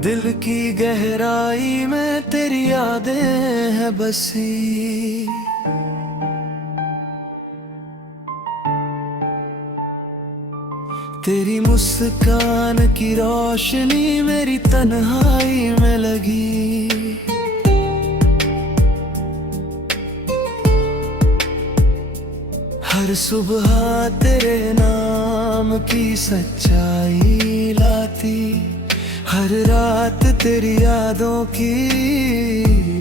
दिल की गहराई में तेरी यादें हैं बसी, तेरी मुस्कान की रोशनी मेरी तन्हाई में लगी। हर सुबह तेरे नाम की सच्चाई लाती, हर रात तेरी यादों की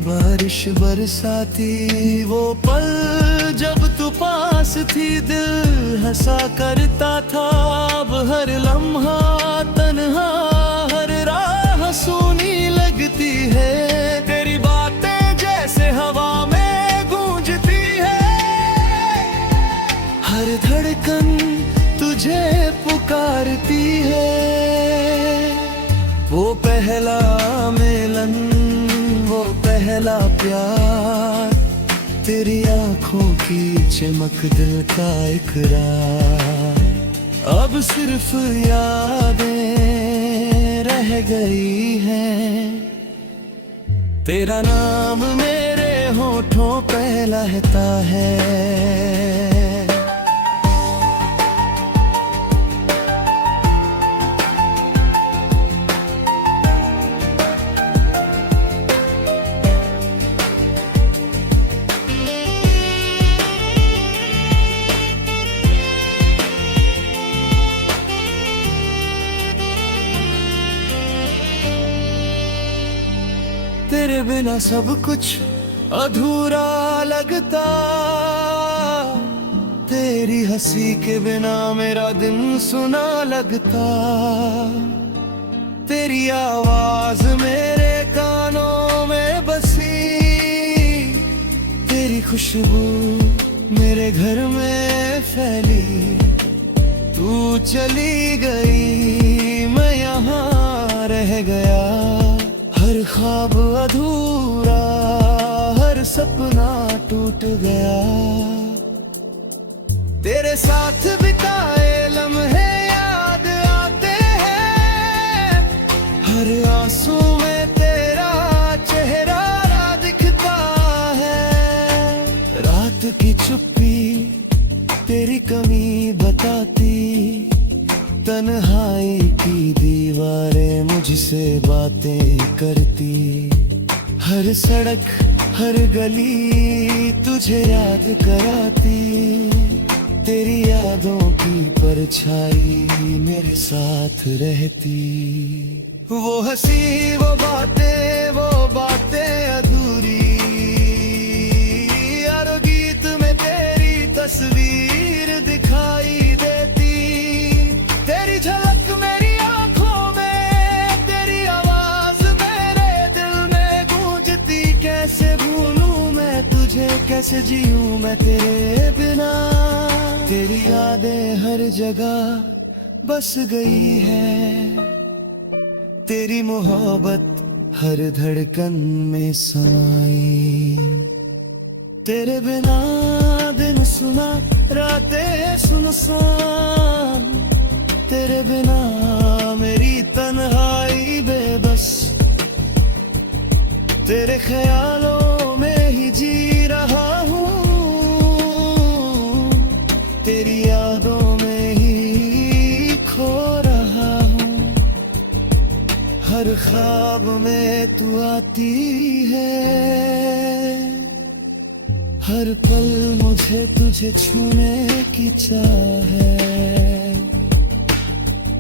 बारिश बरसाती। वो पल जब तू पास थी दिल हंसा करता था, अब हर लम्हा तन्हा हर राह सूनी लगती है। तेरी बातें जैसे हवा में गूंजती है, हर धड़कन तुझे पुकारती है। वो पहला मिलन, वो पहला प्यार, तेरी आंखों की चमक दिल का इकरार। अब सिर्फ यादें रह गई हैं, तेरा नाम मेरे होठों पे लहता है। तेरे बिना सब कुछ अधूरा लगता, तेरी हंसी के बिना मेरा दिन सुना लगता। तेरी आवाज मेरे कानों में बसी, तेरी खुशबू मेरे घर में फैली। तू चली गई मैं यहाँ रह गया, हर ख्वाब अधूरा हर सपना टूट गया। तेरे साथ बिताए लम्हे याद आते हैं, हर आंसू में तेरा चेहरा दिखता है। रात की चुप्पी तेरी कमी बताती, तन्हाई की दीवारें मुझसे बातें करती। हर सड़क हर गली तुझे याद कराती, तेरी यादों की परछाई मेरे साथ रहती। वो हंसी वो बातें अधूरी, यारो गीत में तेरी तस्वीर दिखाई देती। तेरी झलक मेरी आंखों में, तेरी आवाज मेरे दिल में गूंजती। कैसे भूलूं मैं तुझे, कैसे जीऊं मैं तेरे बिना। तेरी यादें हर जगह बस गई है, तेरी मोहब्बत हर धड़कन में समाई। तेरे बिना दिन सुना रातें सुनसान, तेरे बिना मेरी तन्हाई बेबस। तेरे ख्यालों में ही जी रहा हूँ, तेरी यादों में ही खो रहा हूँ। हर ख्वाब में तू आती है, हर पल मुझे तुझे छूने की चाह है।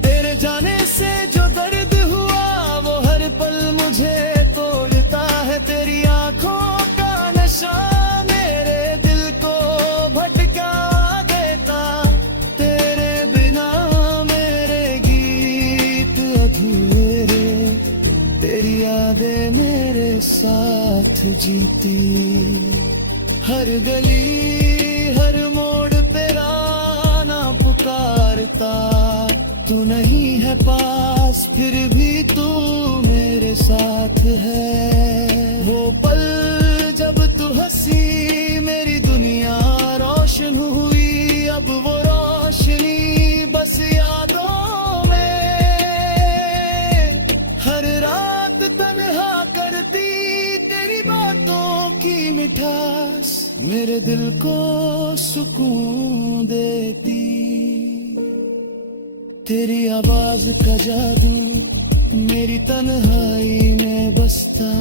तेरे जाने से जो दर्द हुआ वो हर पल मुझे तोड़ता है। तेरी आंखों का नशा मेरे दिल को भटका देता। तेरे बिना मेरे गीत अधूरे, तेरी यादें मेरे साथ जीती। हर गली हर मोड़ तेरा नाम पुकारता, तू नहीं है पास फिर भी तू मेरे साथ है। वो पल जब तू हंसी मेरी दुनिया रोशन हुई, अब वो रोशनी बस यादों में। हर रात तन्हा करती तेरी बातों की मिठास, मेरे दिल को सुकून देती। तेरी आवाज का जादू मेरी तन्हाई में बसता,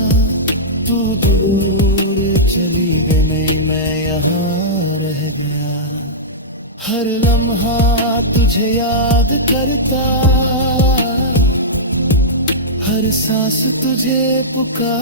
तू दूर चली गई नहीं मैं यहाँ रह गया। हर लम्हा तुझे याद करता, हर सांस तुझे पुकारता।